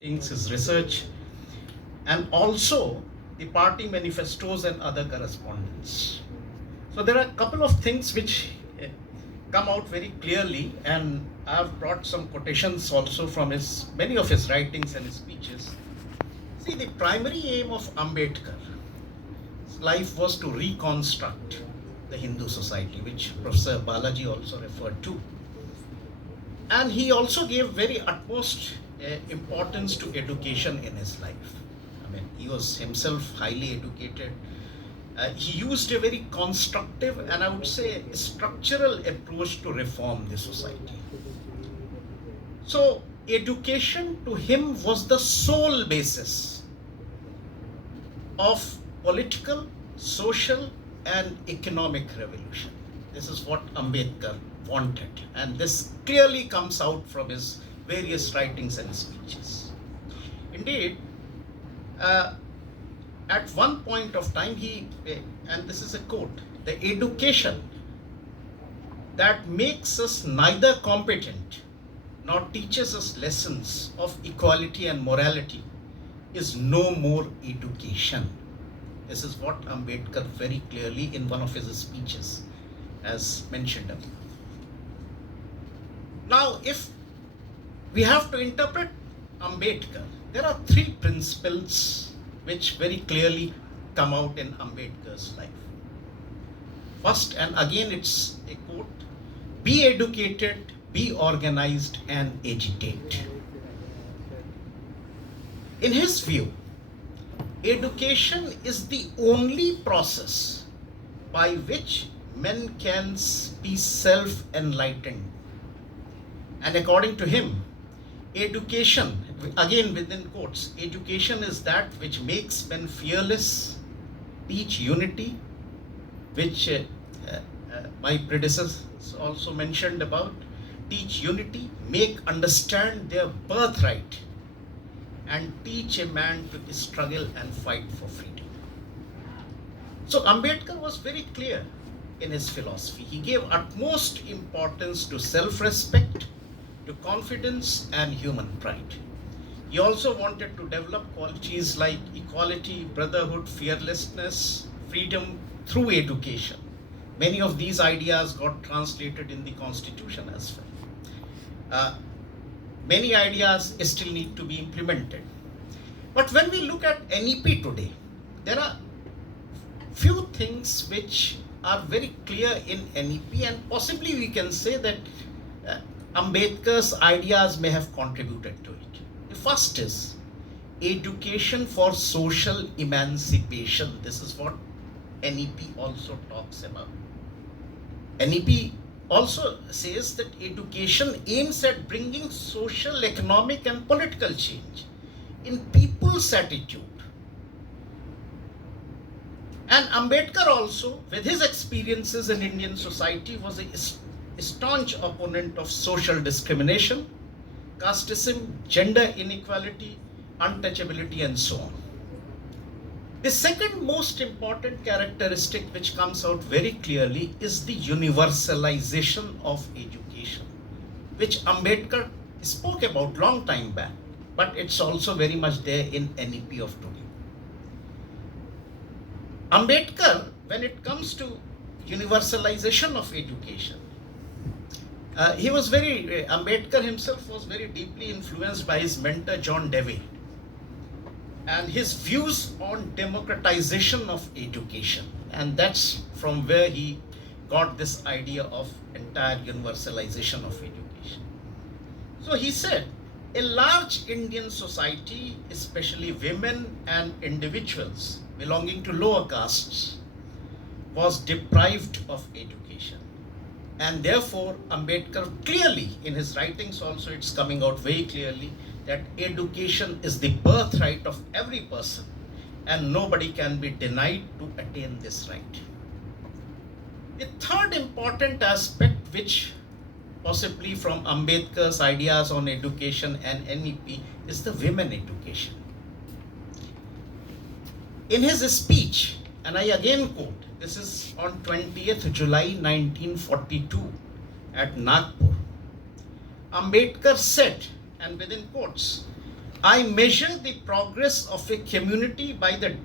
his research, and also the party manifestos and other correspondence. So there are a couple of things which come out very clearly, and I've brought some quotations also from many of his writings and his speeches. See, the primary aim of Ambedkar's life was to reconstruct the Hindu society, which Professor Balaji also referred to. And he also gave very utmost importance to education in his life. I mean, he was himself highly educated. He used a very constructive and I would say structural approach to reform the society. So, education to him was the sole basis of political, social, and economic revolution. This is what Ambedkar wanted, and this clearly comes out from his various writings and speeches. Indeed, at one point of time, and this is a quote, the education that makes us neither competent nor teaches us lessons of equality and morality is no more education. This is what Ambedkar very clearly in one of his speeches has mentioned. Now, if we have to interpret Ambedkar, there are three principles which very clearly come out in Ambedkar's life. First, and again it's a quote, be educated, be organized, and agitate. In his view, education is the only process by which men can be self-enlightened. And according to him, education, again within quotes, education is that which makes men fearless, teach unity, which my predecessors also mentioned about, teach unity, make understand their birthright, and teach a man to struggle and fight for freedom. So Ambedkar was very clear in his philosophy. He gave utmost importance to self-respect, to confidence and human pride. He also wanted to develop qualities like equality, brotherhood, fearlessness, freedom through education. Many of these ideas got translated in the constitution as well. Many ideas still need to be implemented. But when we look at NEP today, there are few things which are very clear in NEP, and possibly we can say that Ambedkar's ideas may have contributed to it. The first is education for social emancipation. This is what NEP also talks about. NEP also says that education aims at bringing social, economic, and political change in people's attitude. And Ambedkar also, with his experiences in Indian society, was a staunch opponent of social discrimination, casteism, gender inequality, untouchability, and so on. The second most important characteristic which comes out very clearly is the universalization of education, which Ambedkar spoke about long time back, but it's also very much there in NEP of today. Ambedkar, when it comes to universalization of education, Ambedkar himself was very deeply influenced by his mentor John Dewey and his views on democratization of education. And that's from where he got this idea of entire universalization of education. So he said, a large Indian society, especially women and individuals belonging to lower castes, was deprived of education. And therefore, Ambedkar clearly, in his writings also, it's coming out very clearly that education is the birthright of every person and nobody can be denied to attain this right. The third important aspect, which possibly from Ambedkar's ideas on education and NEP, is the women education. In his speech, and I again quote, this is on 20th July 1942 at Nagpur, Ambedkar said, and within quotes, I measure the progress of a community by the